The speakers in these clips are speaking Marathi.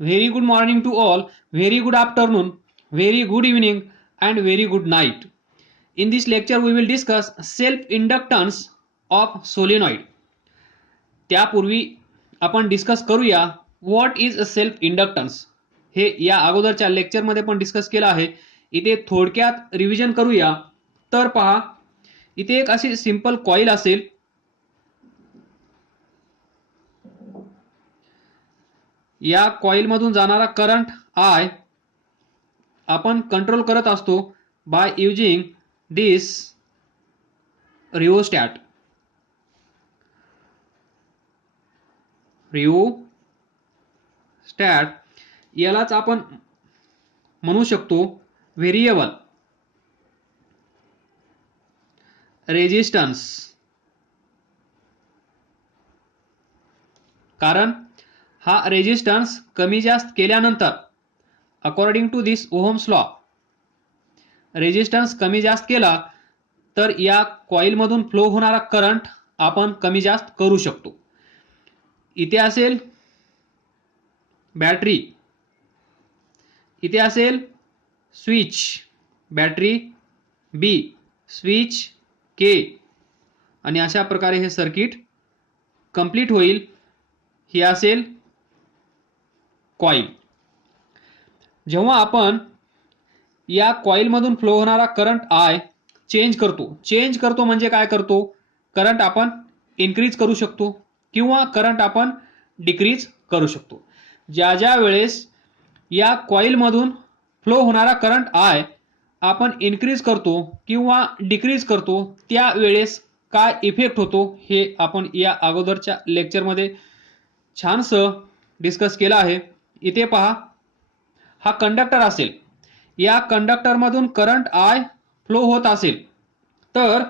Very good morning to all, very good afternoon, very good evening, and very good night. In this lecture, we will discuss self-inductance of solenoid. त्यापूर्वी आपण डिस्कस करूया what is a self inductance. हे या अगोदरच्या लेक्चरमध्ये पण डिस्कस केलं आहे. इथे थोडक्यात रिव्हिजन करूया. तर पहा, इथे एक अशी सिंपल कॉईल असेल. या कॉईल मधून जाणारा करंट आय आपण कंट्रोल करत असतो by using this rheostat. Rheostat यालाच आपण म्हणू शकतो व्हेरिएबल रेजिस्टन्स. कारण हा रेजिस्टन्स कमी जास्त केल्यानंतर according to this Ohm's law resistance कमी जास्त केला तर या कॉईल मधून फ्लो होणारा करंट आपण कमी जास्त करू शकतो. इथे असेल बॅटरी, इथे असेल स्विच बॅटरी बी, स्विच के, आणि अशा प्रकारे हे सर्किट कंप्लीट होईल. ही असेल कॉईल. जेव्हा आपण या कॉईल मधून फ्लो होणारा करंट आय चेंज करतो म्हणजे काय करतो, करंट आपण इन्क्रीज करू शकतो किंवा करंट आपण डिक्रीज करू शकतो. ज्या ज्या वेळेस या कॉईल मधून फ्लो होणारा करंट आय आपण इन्क्रीज करतो किंवा डिक्रीज करतो त्यावेळेस काय इफेक्ट होतो हे आपण या अगोदरच्या लेक्चरमध्ये छानसं डिस्कस केलं आहे. इथे पहा, हा कंडक्टर असेल. या कंडक्टर मधून करंट आय फ्लो होत असेल तर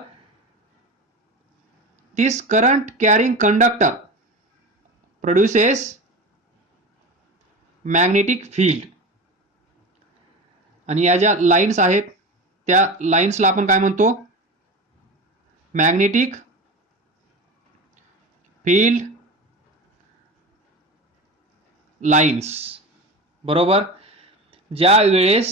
this current carrying conductor produces magnetic field. आणि या ज्या लाईन्स आहेत त्या लाईन्सला आपण काय म्हणतो, मॅग्नेटिक फील्ड लाईन्स. बरोबर. ज्या वेळेस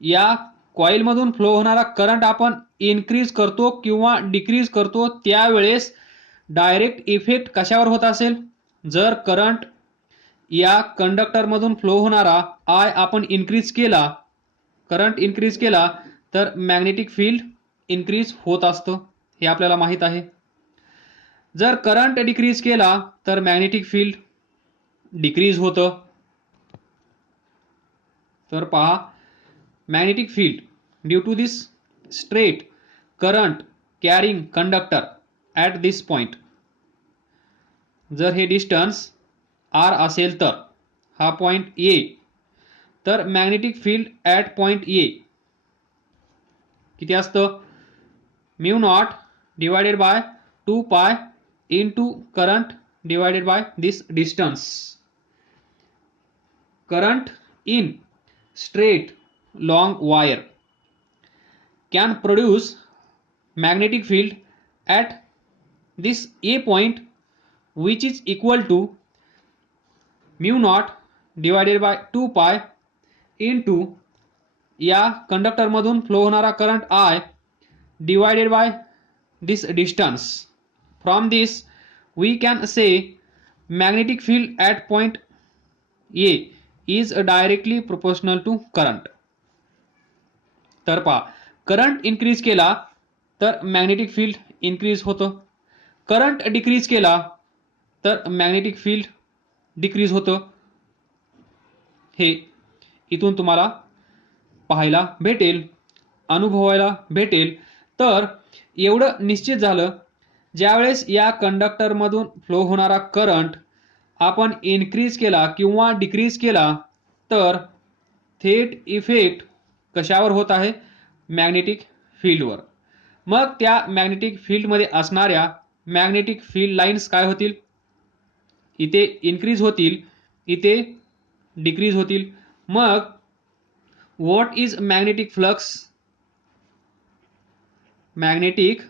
या कॉईल मधून फ्लो होणारा करंट आपण इन्क्रीज करतो किंवा डिक्रीज करतो त्यावेळेस डायरेक्ट इफेक्ट कशावर होत असेल, जर करंट या कंडक्टर मधून फ्लो होणारा आय आपण इन्क्रीज केला, करंट इन्क्रीज केला तर मॅग्नेटिक फील्ड इन्क्रीज होत असतं, हे आपल्याला माहित आहे. जर करंट डिक्रीज केला तर मॅग्नेटिक फील्ड डिक्रीज होतं. तर पहा, magnetic field due to this straight current carrying conductor at this point. जर हे डिस्टन्स आर असेल तर हा पॉइंट ए, तर magnetic field at point A किती असतं, mu naught divided by 2 pi into current divided by this distance. Current in straight long wire can produce magnetic field at this A point which is equal to mu naught divided by 2 pi into या कंडक्टर मधून फ्लो होणारा current I divided by this distance. From this we can say magnetic field at point A is directly proportional to current. तर पहा, करंट इन्क्रीज केला तर मॅग्नेटिक फील्ड इन्क्रीज होतं, करंट डिक्रीज केला तर मॅग्नेटिक फील्ड डिक्रीज होतं. हे इथून तुम्हाला पाहायला भेटेल, अनुभवायला भेटेल. तर एवढं निश्चित झालं, ज्यावेळेस या कंडक्टर मधून फ्लो होणारा करंट आपण इन्क्रीज केला किंवा डिक्रीज केला तर थेट इफेक्ट कशावर होत आहे, मॅग्नेटिक फील्डवर. मग त्या मॅग्नेटिक फील्डमध्ये असणाऱ्या मॅग्नेटिक फील्ड लाईन्स काय होतील, इथे इन्क्रीज होतील, इथे डिक्रीज होतील. मग what is magnetic flux, magnetic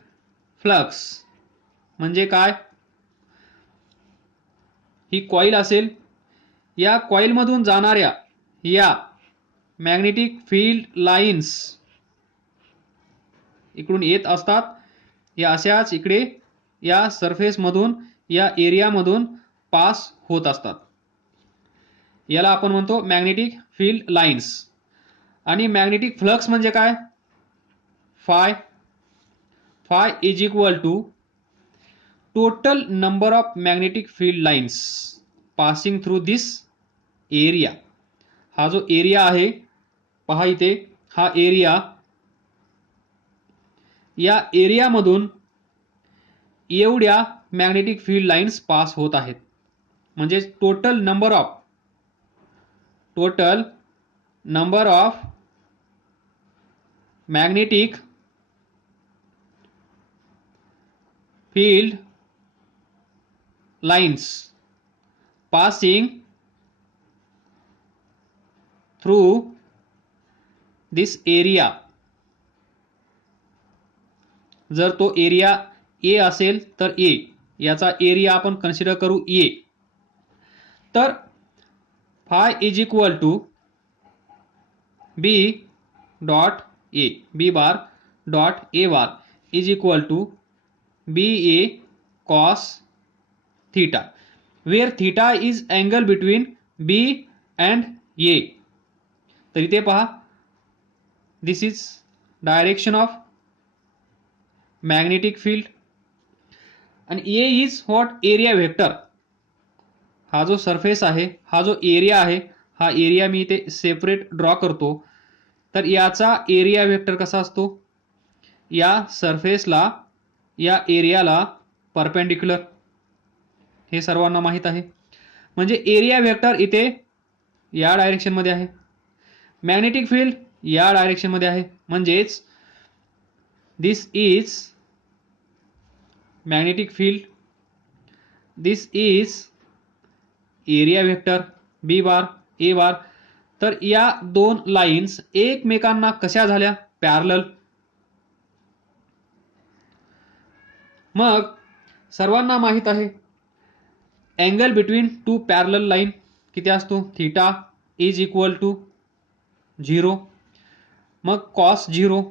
flux म्हणजे काय, ही कॉईल असेल, या कॉइलमधून जाणाऱ्या या मॅग्नेटिक फील्ड लाईन्स इकडून येत असतात, या अशाच इकडे या सरफेसमधून या एरियामधून पास होत असतात. याला आपण म्हणतो मॅग्नेटिक फील्ड लाईन्स. आणि मॅग्नेटिक फ्लक्स म्हणजे काय? Phi is equal to total number of magnetic field lines passing through this area. हा जो एरिया आहे पहा इथे, हा एरिया, या एरियामधून एवढ्या मॅग्नेटिक फील्ड लाईन्स पास होत आहेत. म्हणजे total number of magnetic field lines passing through this area. जर तो एरिया ए असेल तर ए, याचा एरिया आपण कन्सिडर करू ए. तर phi is equal to B dot A, B bar dot A bar is equal to B A cos theta, where theta is angle between B and A. तर इथे पहा, this is direction of magnetic field आणि A is what? Area vector. हा जो सरफेस आहे, हा जो एरिया आहे, हा एरिया मी इथे सेपरेट ड्रॉ करतो. तर याचा एरिया वेक्टर कसा असतो? या सरफेसला, या एरियाला परपेंडिक्युलर. हे सर्वांना माहित आहे. म्हणजे एरिया वेक्टर इथे या डायरेक्शन मध्ये आहे, मॅग्नेटिक फील्ड या डायरेक्शन मध्ये आहे. म्हणजेच this is magnetic field, this is area vector B bar A bar. तर या दोन लाईन्स एकमेकांना कशा झाल्या? पॅरलल. मग सर्वांना माहित आहे angle between two parallel line किती असतो? Theta is equal to 0. मग cos 0.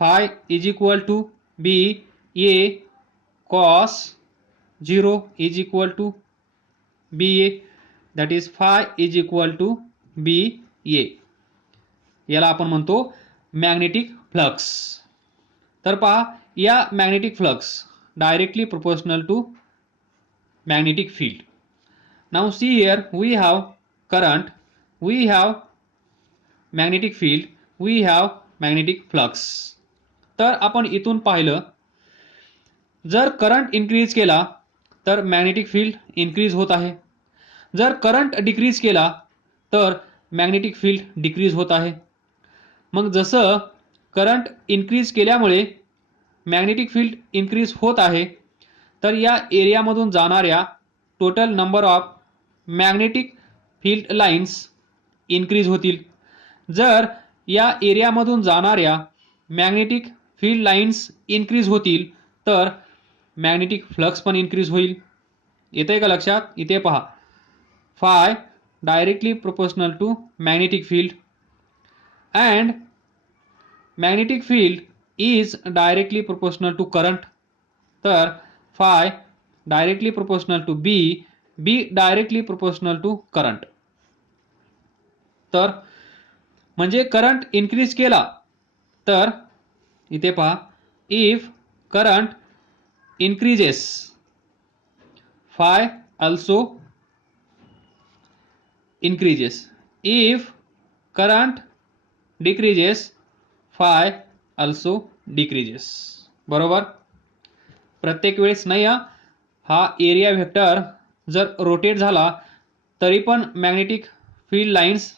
Phi is equal to B A cos 0 is equal to B A, that is phi is equal to B A. याला आपण म्हणतो मॅग्नेटिक फ्लक्स. तर पहा, या magnetic flux directly proportional to magnetic field. Now see here, we have current, we have magnetic field, we have magnetic flux. तर आपण इथून पाहिलं, जर करंट इन्क्रीज केला तर मॅग्नेटिक फील्ड इन्क्रीज होत आहे, जर करंट डिक्रीज केला तर मॅग्नेटिक फील्ड डिक्रीज होत आहे. मग जसं करंट इन्क्रीज केल्यामुळे मॅग्नेटिक फील्ड इन्क्रीज होत आहे, तर या एरियामधून जाणाऱ्या total number of magnetic field lines increase होतील. जर या एरियामधून जाणाऱ्या मॅग्नेटिक फील्ड लाईन्स इन्क्रीज होतील तर मॅग्नेटिक फ्लक्स पण इन्क्रीज होईल. येतंय का लक्षात? इथे पहा, phi directly proportional to magnetic field and magnetic field is directly proportional to current. तर phi directly proportional to B, B directly proportional to current. तर म्हणजे करंट इन्क्रीज केला तर इथे पहा, if current increases phi also increases, if current decreases phi also decreases. बरोबर? प्रत्येक वेळेस नाही, हा एरिया वेक्टर जर रोटेट झाला तरी पण मॅग्नेटिक फील्ड लाईन्स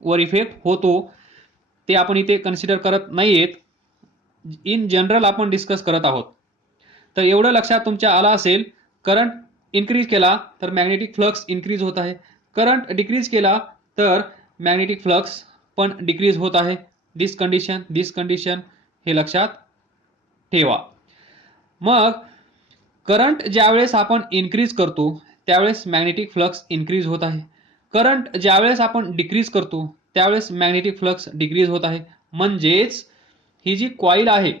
वर इफेक्ट होतो, ते आपण इथे कन्सिडर करत नाहीयेत. इन जनरल आपण डिस्कस करत आहोत. तर एवढं लक्षात तुमच्या आला असेल, करंट इन्क्रीज केला तर मॅग्नेटिक फ्लक्स इन्क्रीज होत आहे, करंट डिक्रीज केला तर मॅग्नेटिक फ्लक्स पण डिक्रीज होत आहे. दिस कंडिशन हे लक्षात ठेवा. मग करंट ज्यावेळेस आपण इन्क्रीज करतो त्यावेळेस मॅग्नेटिक फ्लक्स इन्क्रीज होत आहे, करंट ज्यावेळेस आपण डिक्रीज करतो त्यावेळेस मॅग्नेटिक फ्लक्स डिक्रीज होत आहे. म्हणजेच ही जी कॉईल आहे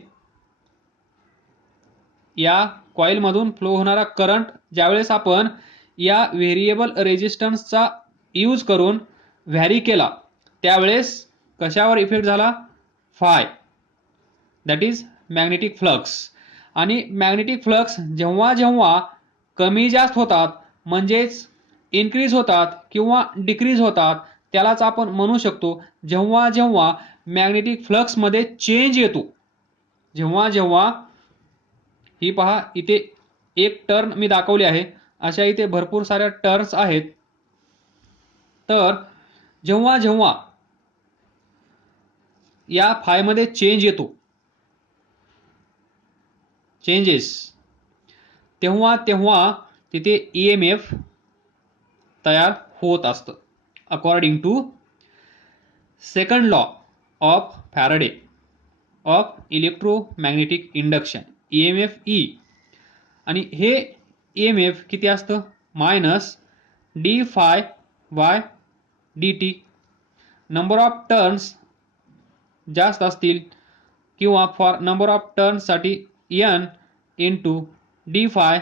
या कॉईलमधून फ्लो होणारा करंट ज्यावेळेस आपण या व्हेरिएबल रेजिस्टन्सचा यूज करून व्हॅरी केला त्यावेळेस कशावर इफेक्ट झाला? Five, that is magnetic flux. आणि मॅग्नेटिक फ्लक्स जेव्हा जेव्हा कमी जास्त होतात म्हणजेच इन्क्रीज होतात किंवा डिक्रीज होतात त्यालाच आपण म्हणू शकतो जेव्हा जेव्हा मॅग्नेटिक फ्लक्समध्ये चेंज येतो. जेव्हा जेव्हा ही पहा इथे एक टर्न मी दाखवली आहे, अशा इथे भरपूर साऱ्या टर्न्स आहेत. तर जेव्हा जेव्हा या फायमध्ये चेंज येतो, चेंजेस, तेव्हा तेव्हा तिथे EMF तयार होत असतं. According to second law of Faraday of electromagnetic induction, EMF E. आणि हे EMF किती असतं? Minus D phi by D T. Number of turns जास्त असतील किंवा फॉर नंबर ऑफ टर्न्ससाठी n into D phi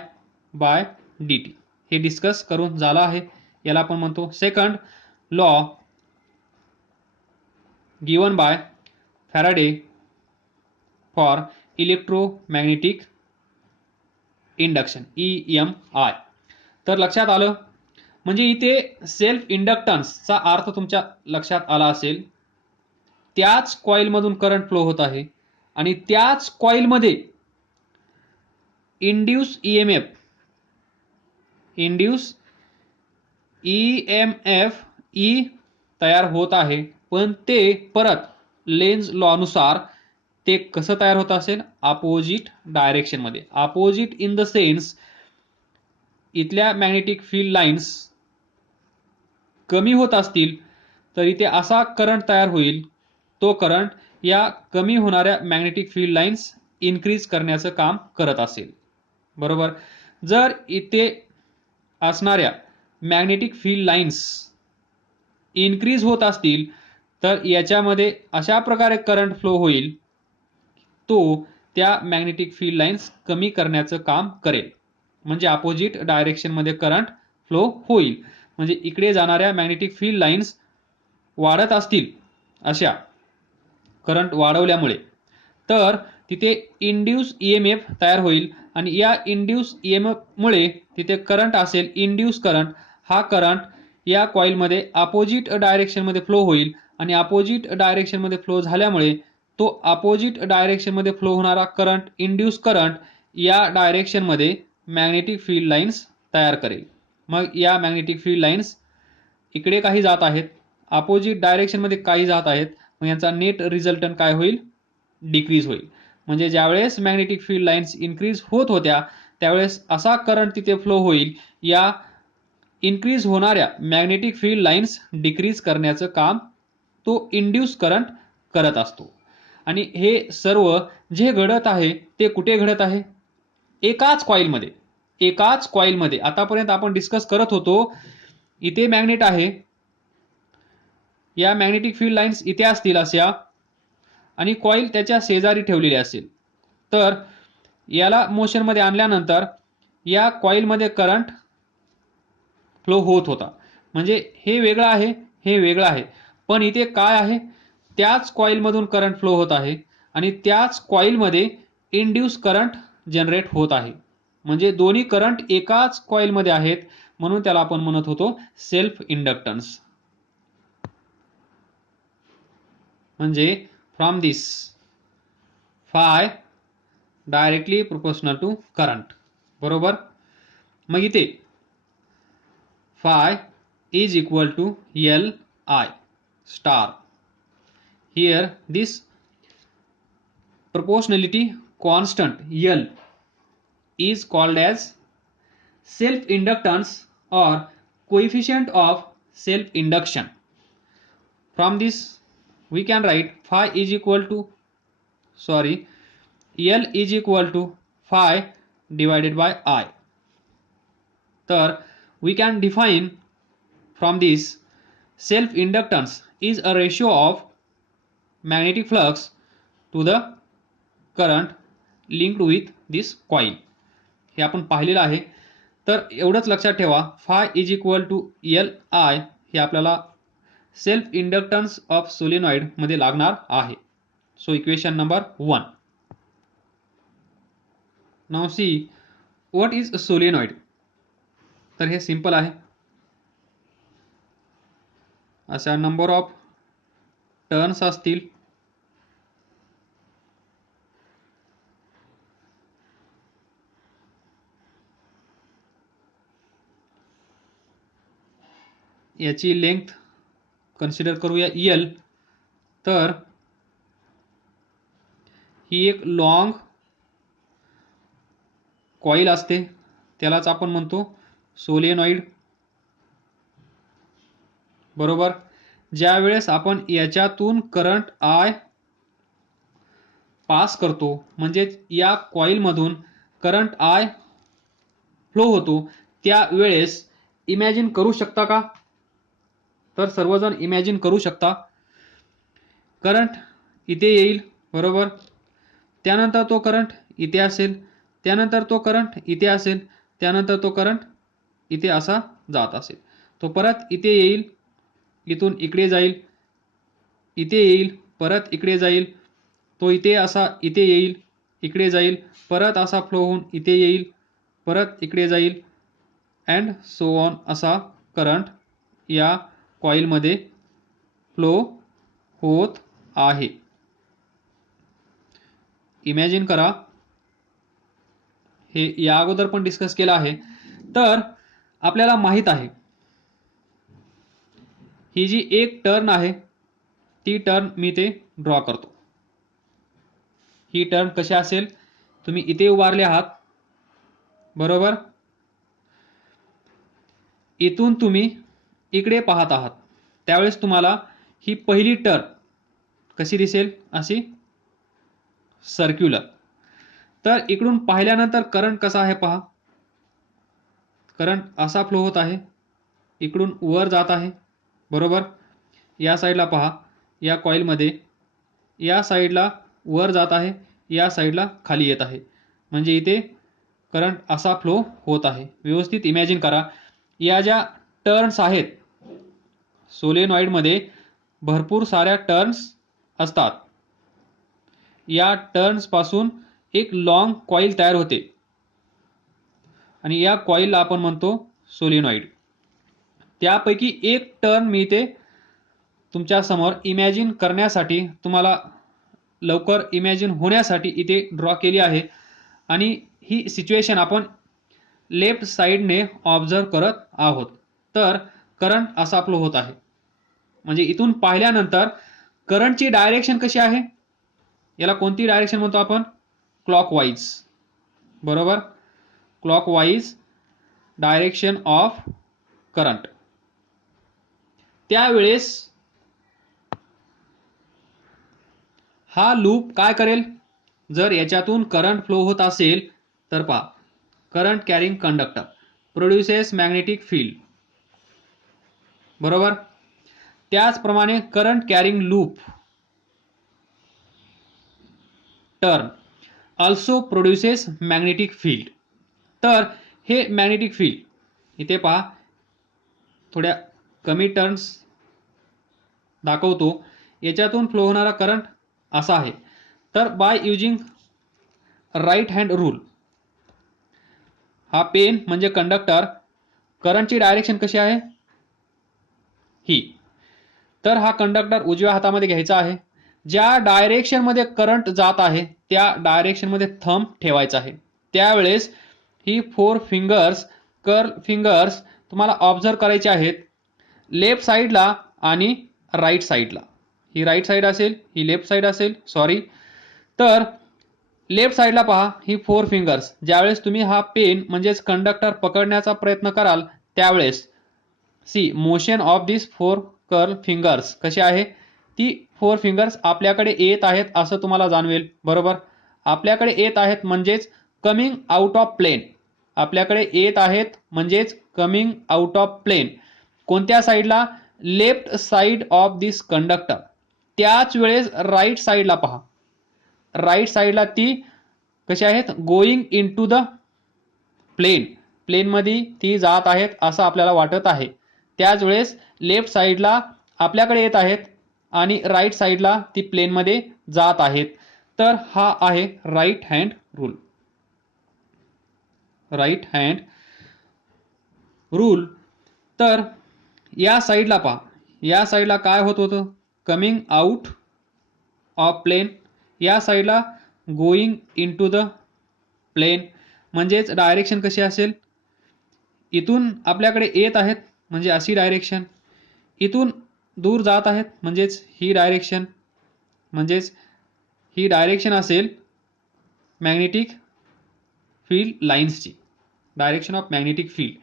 by D T. हे डिस्कस करून झालं आहे. याला आपण म्हणतो second law given by Faraday for electromagnetic induction, EMI. तर लक्षात आलं. म्हणजे इथे सेल्फ इंडक्टन्सचा अर्थ तुमच्या लक्षात आला असेल. त्याच कॉईलमधून करंट फ्लो होत आहे आणि त्याच कॉईलमध्ये इंड्यूस EMF E तयार होत आहे. पण ते परत लेन्झ लॉनुसार ते कसं तयार होत असेल? अपोजिट डायरेक्शनमध्ये. अपोजिट इन द सेन्स इथल्या मॅग्नेटिक फील्ड लाईन्स कमी होत असतील तर इथे असा करंट तयार होईल. तो करंट या कमी होणाऱ्या मॅग्नेटिक फील्ड लाईन्स इन्क्रीज करण्याचं काम करत असेल. बरोबर. जर इथे असणाऱ्या मॅग्नेटिक फील्ड लाईन्स इन्क्रीज होत असतील तर याच्यामध्ये अशा प्रकारे करंट फ्लो होईल, तो त्या मॅग्नेटिक फील्ड लाईन्स कमी करण्याचं काम करेल. म्हणजे अपोजिट डायरेक्शनमध्ये करंट फ्लो होईल. म्हणजे इकडे जाणाऱ्या मॅग्नेटिक फील्ड लाईन्स वाढत असतील अशा करंट वाढवल्यामुळे, तर तिथे इंड्यूस EMF तयार होईल आणि या इंड्यूस EMF मुळे तिथे करंट असेल, इंड्यूस करंट. हा करंट या कॉईलमध्ये अपोजिट डायरेक्शनमध्ये फ्लो होईल आणि अपोजिट डायरेक्शनमध्ये फ्लो झाल्यामुळे तो अपोजिट डायरेक्शनमध्ये फ्लो होणारा करंट, इंड्यूस करंट, या डायरेक्शनमध्ये मॅग्नेटिक फील्ड लाईन्स तयार करेल. मग या मॅग्नेटिक फील्ड लाईन्स इकडे काही जात आहेत, अपोजिट डायरेक्शनमध्ये काही जात आहेत. मग यांचा नेट रिझल्टंट काय होईल? डिक्रीज होईल. म्हणजे ज्यावेळेस मॅग्नेटिक फील्ड लाईन्स इन्क्रीज होत होत्या त्यावेळेस असा करंट तिथे फ्लो होईल, या इन्क्रीज होणाऱ्या मॅग्नेटिक फील्ड लाईन्स डिक्रीज करण्याचं काम तो इंड्यूस करंट करत असतो. आणि हे सर्व जे घडत आहे ते कुठे घडत आहे? एकाच कॉईलमध्ये. एकाच कॉईलमध्ये. आतापर्यंत आपण डिस्कस करत होतो इथे मॅग्नेट आहे, या मॅग्नेटिक फील्ड लाईन्स इथे असतील अशा, आणि कॉईल त्याच्या शेजारी ठेवलेली असेल. तर याला मोशनमध्ये आणल्यानंतर या कॉईलमध्ये करंट फ्लो होत होता. म्हणजे हे वेगळं आहे, हे वेगळं आहे. पण इथे काय आहे? त्याच कॉईलमधून करंट फ्लो होत आहे आणि त्याच कॉईलमध्ये इंड्यूस करंट जनरेट होत आहे. म्हणजे दोन्ही करंट एकाच कॉईलमध्ये आहेत, म्हणून त्याला आपण म्हणत होतो सेल्फ इंडक्टन्स. म्हणजे from this phi directly proportional to current. बरोबर. मग इथे phi is equal to LI star. Here this proportionality constant L is called as self inductance or coefficient of self induction. From this we can write phi is equal to L is equal to phi divided by I. तर we can define from this self inductance is a ratio of magnetic flux to the current linked with this coil. हे आपण पाहिलेलं आहे. तर एवढंच लक्षात ठेवा, phi is equal to L I हे आपल्याला सेल्फ इंडक्टन्स ऑफ सोलेनॉइड मध्ये लागणार आहे. So equation number 1. Now see what is solenoid. तर हे सिंपल आहे. अशा नंबर ऑफ टर्न्स असतील, याची लेंथ कन्सिडर करूया एल. तर ही एक लॉंग कॉईल असते, त्यालाच आपण म्हणतो सोलेनॉइड. बरोबर. ज्या वेळेस आपण याच्यातून करंट आय पास करतो, म्हणजे या कॉईल मधून करंट आय फ्लो होतो, त्यावेळेस इमॅजिन करू शकता का? तर सर्वजण इमॅजिन करू शकता. करंट इथे येईल, बरोबर. त्यानंतर तो करंट इथे असेल, त्यानंतर तो करंट इथे असेल, त्यानंतर तो करंट इथे असा जात असेल. तो परत इथे येईल, इथून इकडे जाईल, इथे येईल, परत इकडे जाईल. तो इथे असा इथे येईल, इकडे जाईल, परत असा फ्लो होऊन इथे येईल, परत इकडे जाईल, अँड सो ऑन. असा करंट या कॉईलमध्ये फ्लो होत आहे. इमॅजिन करा. हे या अगोदर पण डिस्कस केलं आहे. तर आपल्याला माहित आहे ही जी एक टर्न आहे, ती टर्न मी ते ड्रॉ करतो. ही टर्न कशी असेल, तुम्ही इथे उभारले आहात, बरोबर. इथून तुम्ही इकडे पाहत आहात, त्यावेळेस तुम्हाला ही पहिली टर्न कशी दिसेल, अशी सर्क्युलर. तर इकडून पाहिल्यानंतर करंट कसा आहे पहा. करंट असा फ्लो होत आहे, इकडून वर जात आहे, बरोबर. या साईडला पहा, या कॉईलमध्ये या साईडला वर जात आहे, या साईडला खाली येत आहे, म्हणजे इथे करंट असा फ्लो होत आहे. व्यवस्थित इमॅजिन करा. या ज्या टर्न्स आहेत, सोलेनॉइडमध्ये भरपूर साऱ्या टर्न्स असतात. या टर्न्स पासून एक लॉंग कॉईल तयार होते आणि या कॉईलला आपण म्हणतो सोलेनॉइड. त्यापैकी एक टर्न मी इथे तुमच्या समोर इमॅजिन करण्यासाठी, तुम्हाला लवकर इमॅजिन होण्यासाठी इथे ड्रॉ केली आहे. आणि ही सिच्युएशन आपण लेफ्ट साइडने ऑब्झर्व करत आहोत. तर करंट असा फ्लो होत आहे, म्हणजे इथून पाहिल्यानंतर करंटची डायरेक्शन कशी आहे, याला कोणती डायरेक्शन म्हणतो आपण, क्लॉकवाईज, बरोबर. Clockwise direction of current. त्यावेळेस हा लूप काय करेल, जर याच्यातून करंट फ्लो होत असेल तर पहा, current carrying conductor produces magnetic field, बरोबर. त्याचप्रमाणे current carrying loop turn also produces magnetic field. तर हे मॅग्नेटिक फील्ड इथे पहा, थोड्या कमी टर्न्स दाखवतो. याच्यातून फ्लो होणारा करंट असा आहे. तर by using right hand rule, हा पेन म्हणजे कंडक्टर, करंटची डायरेक्शन कशी आहे, ही. तर हा कंडक्टर उजव्या हातामध्ये घ्यायचा आहे. ज्या डायरेक्शन मध्ये करंट जात आहे त्या डायरेक्शन मध्ये थंब ठेवायचा आहे. त्यावेळेस ही 4 फिंगर्स, कर्ल फिंगर्स तुम्हाला ऑब्झर्व करायचे आहेत, लेफ्ट साईडला आणि राईट साईडला. ही राईट साईड असेल, ही लेफ्ट साईड असेल, सॉरी. तर लेफ्ट साईडला पहा, ही 4 फिंगर्स. ज्यावेळेस तुम्ही हा पेन म्हणजेच कंडक्टर पकडण्याचा प्रयत्न कराल, त्यावेळेस see motion of this 4 curl fingers कशी आहे, ती 4 फिंगर्स आपल्याकडे येत आहेत असं तुम्हाला जाणवेल, बरोबर. आपल्याकडे येत आहेत म्हणजेच कमिंग आउट ऑफ प्लेन. आपल्याकडे येत आहेत म्हणजेच कमिंग आउट ऑफ प्लेन. कोणत्या साईडला, left side of this conductor, त्याच वेळेस राईट साईडला पहा, राईट साईडला ती कशी आहेत, going in to the plane, प्लेनमध्ये ती जात आहेत असं आपल्याला वाटत आहे. त्याच वेळेस लेफ्ट साईडला आपल्याकडे येत आहेत आणि राईट साईडला ती प्लेनमध्ये जात आहेत. तर हा आहे right hand rule. Right hand rule. तर या साईडला पहा, या साईडला काय होत होतं, कमिंग आउट ऑफ प्लेन, या साईडला going in to the plane. म्हणजेच डायरेक्शन कशी असेल, इथून आपल्याकडे येत आहेत म्हणजे अशी डायरेक्शन, इथून दूर जात आहेत म्हणजेच ही डायरेक्शन, म्हणजेच ही डायरेक्शन असेल मॅग्नेटिक फील्ड लाईन्सची, डायरेक्शन ऑफ मॅग्नेटिक फील्ड.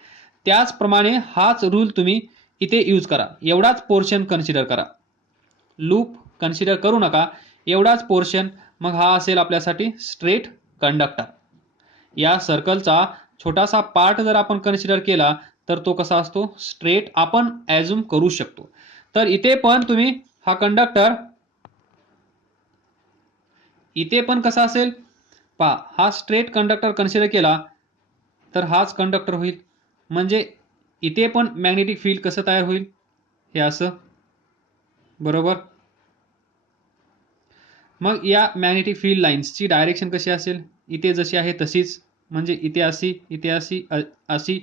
त्याचप्रमाणे हाच रूल तुम्ही इथे यूज करा. एवढाच पोर्शन कन्सिडर करा, लूप कन्सिडर करू नका, एवढाच पोर्शन. मग हा असेल आपल्यासाठी स्ट्रेट कंडक्टर. या सर्कलचा छोटासा पार्ट जर आपण कन्सिडर केला तर तो कसा असतो, स्ट्रेट आपण ॲझ्युम करू शकतो. तर इथे पण तुम्ही हा कंडक्टर, इथे पण कसा असेल पहा, हा स्ट्रेट कंडक्टर कन्सिडर केला तर हाच कंडक्टर होईल. म्हणजे इथे पण मॅग्नेटिक फील्ड कसं तयार होईल, हे असं, बरोबर. मग या मॅग्नेटिक फील्ड लाईन्सची डायरेक्शन कशी असेल, इथे जशी आहे तशीच, म्हणजे इथे अशी, इथे अशी, अशी.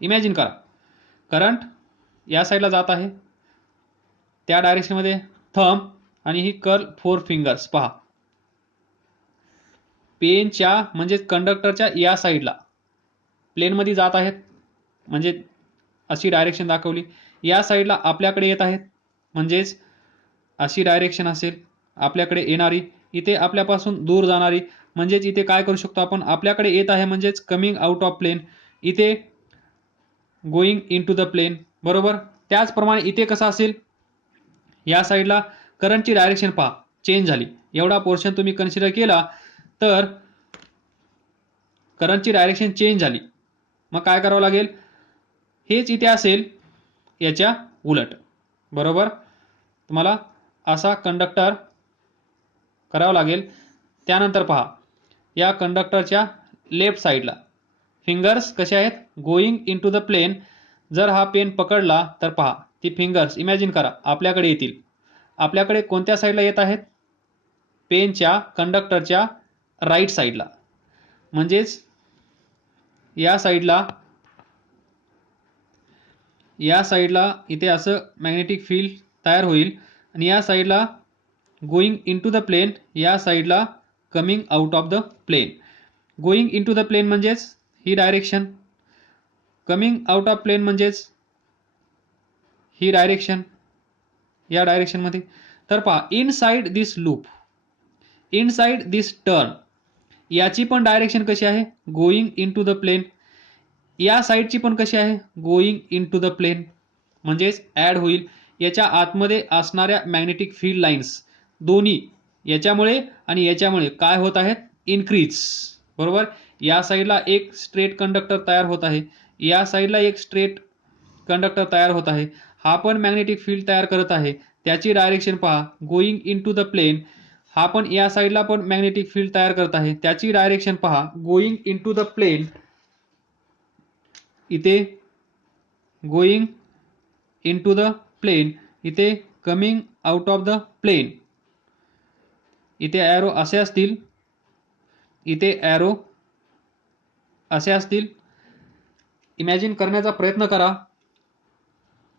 इमॅजिन करा, करंट या साईडला जात आहे, त्या डायरेक्शनमध्ये थंब आणि ही कर्ल 4 फिंगर्स पहा, पेनच्या म्हणजे कंडक्टरच्या या साईडला प्लेनमध्ये जात आहेत, म्हणजे अशी डायरेक्शन दाखवली. या साईडला आपल्याकडे येत आहेत म्हणजेच अशी डायरेक्शन असेल आपल्याकडे येणारी, इथे आपल्यापासून दूर जाणारी, म्हणजेच इथे काय करू शकतो आपण, आपल्याकडे येत आहे म्हणजेच कमिंग आउट ऑफ प्लेन, इथे going in to the plane, बरोबर. त्याचप्रमाणे इथे कसं असेल, या साईडला करंटची डायरेक्शन पहा चेंज झाली. एवढा पोर्शन तुम्ही कन्सिडर केला तर करंटची डायरेक्शन चेंज झाली. मग काय करावं लागेल, हेच इथे असेल याच्या उलट, बरोबर. तुम्हाला असा कंडक्टर करावा लागेल. त्यानंतर पहा, या कंडक्टरच्या लेफ्ट साईडला फिंगर्स कसे आहेत, going in to the plane. जर हा पेन पकडला तर पहा, ती फिंगर्स इमॅजिन करा आपल्याकडे येतील. आपल्याकडे कोणत्या साईडला येत आहेत, पेनच्या कंडक्टरच्या राईट साईडला, म्हणजेच या साईडला, या साईडला इथे असं मॅग्नेटिक फील्ड तयार होईल आणि या साईडला going in to the plane, या साईडला coming out of the plane. Going in to the plane म्हणजेच ही डायरेक्शन, कमिंग आउट ऑफ प्लेन म्हणजेच ही डायरेक्शन, या डायरेक्शनमध्ये. तर पहा, inside this loop, inside this turn, याची पण डायरेक्शन कशी आहे, going in to the plane. या साईडची पण कशी आहे, going in to the plane, म्हणजेच ॲड होईल. याच्या आतमध्ये असणाऱ्या मॅग्नेटिक फील्ड लाईन्स दोन्ही याच्यामुळे आणि याच्यामुळे काय होत आहेत, इन्क्रीज, बरोबर. या साईडला एक स्ट्रेट कंडक्टर तयार होत आहे, या साईडला एक स्ट्रेट कंडक्टर तयार होत आहे, हा पण मॅग्नेटिक फील्ड तयार करत आहे. त्याची डायरेक्शन पहा, going in to the plane. हा पण या साईडला पण मॅग्नेटिक फील्ड तयार करत आहे, त्याची डायरेक्शन पहा, going in to the plane. इथे going in to the plane, इथे coming out of the plane. इथे ॲरो असे असतील, इथे ॲरो असे असतील. इमॅजिन करण्याचा प्रयत्न करा.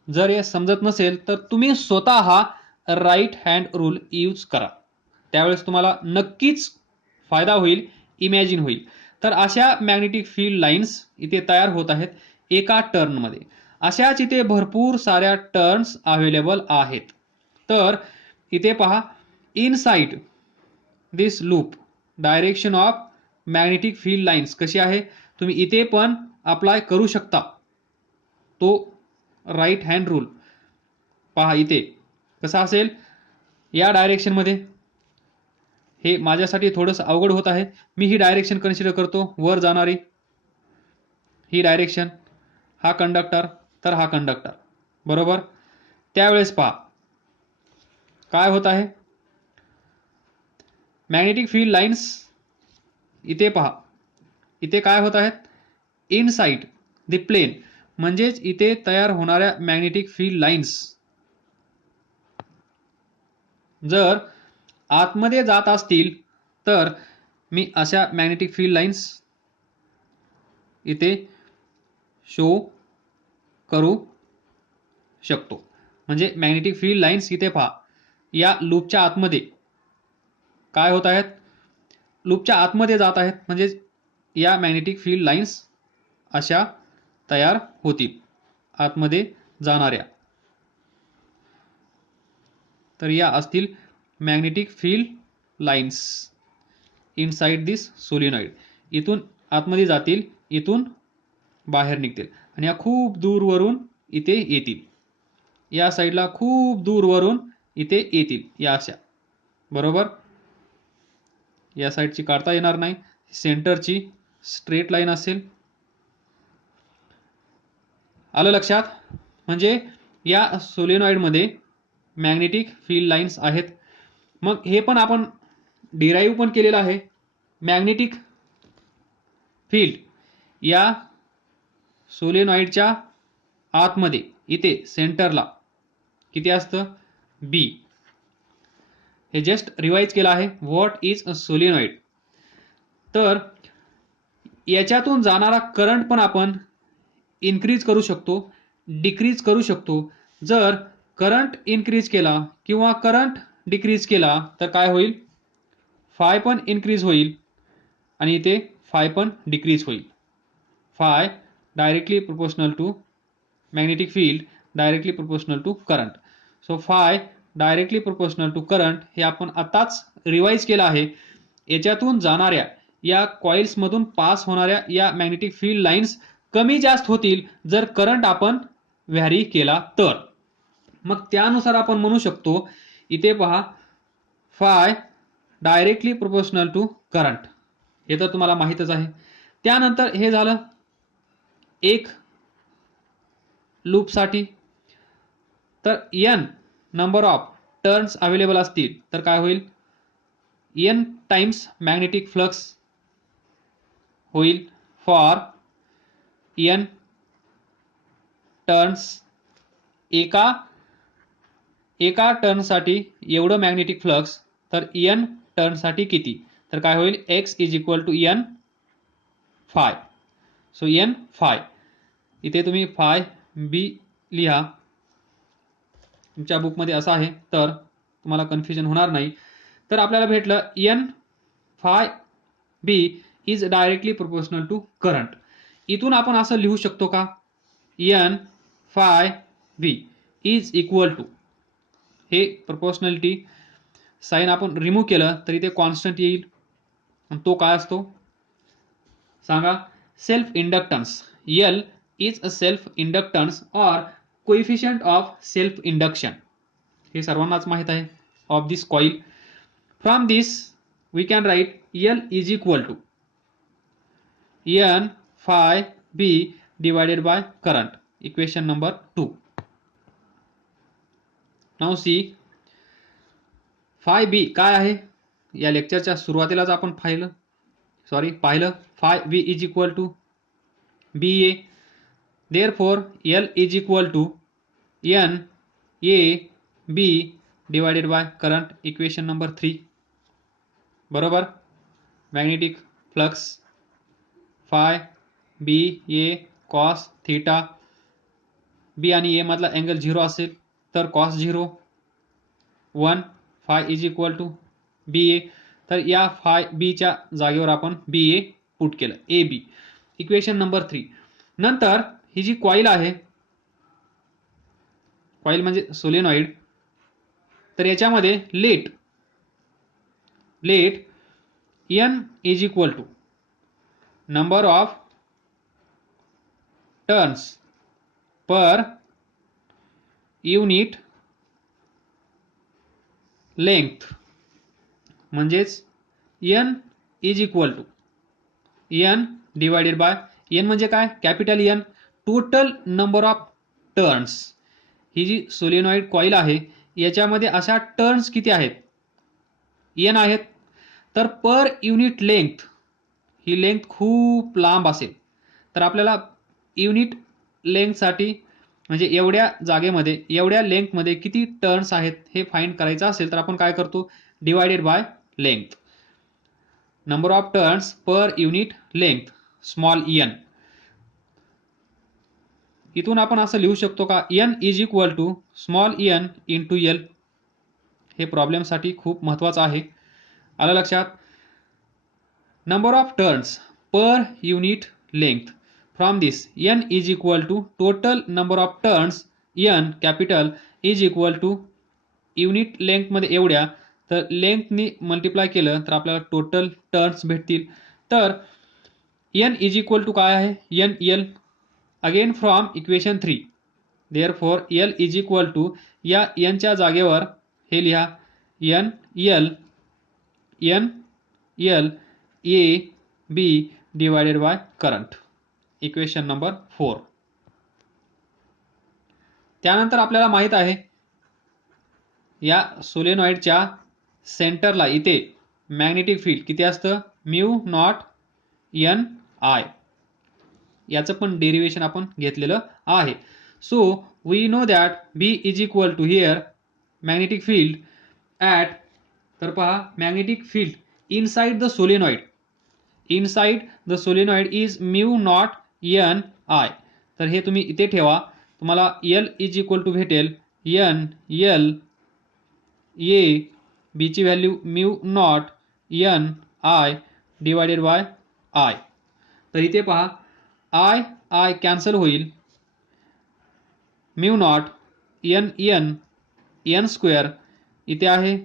जर हे समजत नसेल तर तुम्ही स्वतः हा राईट हँड रूल यूज करा, त्यावेळेस तुम्हाला नक्कीच फायदा होईल, इमॅजिन होईल. तर अशा मॅग्नेटिक फील्ड लाईन्स इथे तयार होत आहेत एका टर्नमध्ये. अशाच इथे भरपूर साऱ्या टर्न्स अवेलेबल आहेत. तर इथे पहा, inside this loop direction of magnetic field lines कशी आहे, तुम्ही इथे पण अप्लाय करू शकता तो राईट हँड रूल. पहा इथे कसा असेल, या डायरेक्शनमध्ये. हे माझ्यासाठी थोडंसं अवघड होत आहे, मी ही डायरेक्शन कन्सिडर करतो, वर जाणारी ही डायरेक्शन, हा कंडक्टर तर हा कंडक्टर, बरोबर. त्यावेळेस पहा काय होत आहे, मॅग्नेटिक फील्ड लाईन्स इथे पहा, इथे काय होत आहेत, इनसाइड द प्लेन, म्हणजेच इथे तयार होणाऱ्या मॅग्नेटिक फील्ड लाईन्स जर आतमध्ये जात असतील तर मी अशा मॅग्नेटिक फील्ड लाईन्स इथे शो करू शकतो. म्हणजे मॅग्नेटिक फील्ड लाईन्स इथे पहा, या लूपच्या आतमध्ये काय होत आहेत, लूपच्या आतमध्ये जात आहेत, म्हणजे या मॅग्नेटिक फील्ड लाईन्स अशा तयार होतील आतमध्ये जाणाऱ्या. तर या असतील मॅग्नेटिक फील्ड लाईन्स इनसाइड दिस सोलिनॉइड. इथून आतमध्ये जातील, इथून बाहेर निघतील आणि या खूप दूरवरून इथे येतील, या साईडला खूप दूरवरून इथे येतील, या अशा. बरोबर. या साईडची काढता येणार नाही, सेंटरची स्ट्रेट लाईन असेल. आलं लक्षात. म्हणजे या सोलेनॉइडमध्ये मॅग्नेटिक फील्ड लाईन्स आहेत. मग हे पण आपण डिराईव्ह पण केलेलं आहे. मॅग्नेटिक फील्ड या सोलेनॉइडच्या आतमध्ये इथे सेंटरला किती असतं, बी. हे जस्ट रिवाइज केलं आहे, व्हॉट इज अ सोलेनॉइड. तर याच्यातून जाणारा करंट पण आपण इन्क्रीज करू शकतो, डिक्रीज करू शकतो. जर करंट इन्क्रीज केला किंवा करंट डिक्रीज केला तर काय होईल, फाय पण इन्क्रीज होईल आणि इथे फाय पण डिक्रीज होईल. Phi directly proportional to magnetic field, directly proportional to current. So phi directly proportional to current हे आपण आताच रिवाइज केलं आहे. याच्यातून जाणाऱ्या या कॉइल्समधून पास होणाऱ्या या मॅग्नेटिक फील्ड लाईन्स कमी जास्त होतील जर करंट आपण व्हॅरी केला तर. मग त्यानुसार आपण म्हणू शकतो, इथे पहा, phi directly proportional to current, हे तर तुम्हाला माहीतच आहे. त्यानंतर हे झालं एक लूपसाठी. तर n number of turns available असतील तर काय होईल, n टाइम्स मॅग्नेटिक फ्लक्स होईल फॉर n टर्न्स. एका टर्नसाठी एवढं मॅग्नेटिक फ्लक्स, तर n टर्नसाठी किती, तर काय होईल, x is equal to n phi. So n phi, इथे तुम्ही फाय बी लिहा, तुमच्या बुकमध्ये असं आहे तर तुम्हाला कन्फ्युजन होणार नाही. तर आपल्याला भेटलं n phi B is directly proportional to current. इथून आपण असं लिहू शकतो का, n phi B is equal to, हे प्रोपोर्शनॅलिटी साइन आपण रिमूव्ह केलं तर इथे कॉन्स्टंट येईल, आणि तो काय असतो सांगा, self inductance. L is a self inductance or coefficient of self induction. हे सर्वांनाच माहित आहे of this coil. From this we can write L is equal to n phi b divided by current, equation number 2. Now see, phi b काय आहे, या लेक्चरच्या सुरुवातीलाच आपण पाहिलं, phi b is equal to B A. Therefore L is equal to n a b divided by current, equation number 3. बरोबर. Magnetic flux phi B A cos theta, B आणि ए मधला अँगल 0 असेल तर cos 0 1, phi is equal to B A. तर या फाय बीच्या जागेवर आपण बी ए पुट केलं, ए बी, इक्वेशन नंबर 3. नंतर ही जी कॉइल आहे, कॉइल म्हणजे सोलेनॉइड, तर याच्यामध्ये let n is equal to number of turns per unit length, म्हणजेच n is equal to n divided by, n म्हणजे काय, capital N, total number of turns. ही जी सोलेनॉइड कॉईल आहे याच्यामध्ये अशा टर्न्स किती आहेत, n आहेत. तर पर युनिट लेंथ ही लेंथ खूप लांब असेल तर आपल्याला युनिट लेंथसाठी म्हणजे एवढ्या जागेमध्ये एवढ्या लेंथमध्ये किती टर्न्स आहेत हे फाइंड करायचं असेल तर आपण काय करतो, divided by length. Number of turns per unit length small n. इथून आपण असं लिहू शकतो का, n is equal to small n into l. हे प्रॉब्लेमसाठी खूप महत्त्वाचं आहे. आलं लक्षात. Number of turns per unit length. From this n is equal to total number of turns n capital is equal to unit लेंथमध्ये एवढ्या, तर लेंथनी मल्टिप्लाय केलं तर आपल्याला टोटल टर्न्स भेटतील. तर n इज इक्वल टू काय आहे, n l. Again from equation 3. Therefore l is equal to या n च्या जागेवर हे लिहा, n l a b divided by current. Equation number 4. त्यानंतर आपल्याला माहित आहे या सोलेनॉइडच्या सेंटरला इथे मॅग्नेटिक फील्ड किती असतं, म्यू नॉट n I. याचं पण डेरिवेशन आपण घेतलेलं आहे. So we know that B is equal to here magnetic field at, तर पहा magnetic field inside the solenoid, inside the solenoid is mu naught n I. तर हे तुम्ही इथे ठेवा, तुम्हाला l इज इक्वल टू भेटेल n l a b ची value mu naught n I divided by I. तर इथे पहा I कॅन्सल होईल, म्यू नॉट n स्क्वेअर इथे आहे,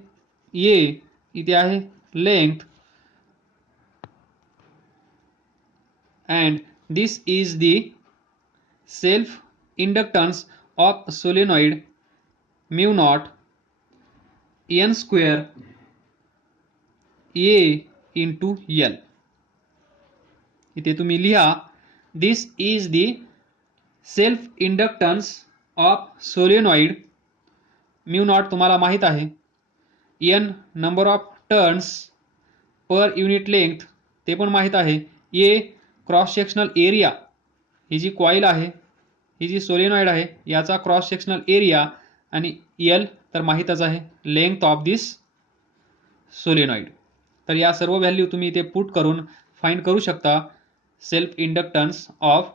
a इथे आहे length, and this is the self inductance of solenoid mu naught n square a into l. इथे तुम्ही लिहा, this is the self inductance of solenoid mu naught तुम्हाला माहित आहे, n number of turns per unit length ते पण माहित आहे, a क्रॉस सेक्शनल एरिया, ही जी कॉईल आहे ही जी सोलेनॉइड आहे याचा क्रॉस सेक्शनल एरिया, आणि l तर माहीतच आहे लेंथ ऑफ दिस सोलेनॉइड. तर या सर्व व्हॅल्यू तुम्ही इथे पुट करून फाइंड करू शकता सेल्फ इंडक्टन्स ऑफ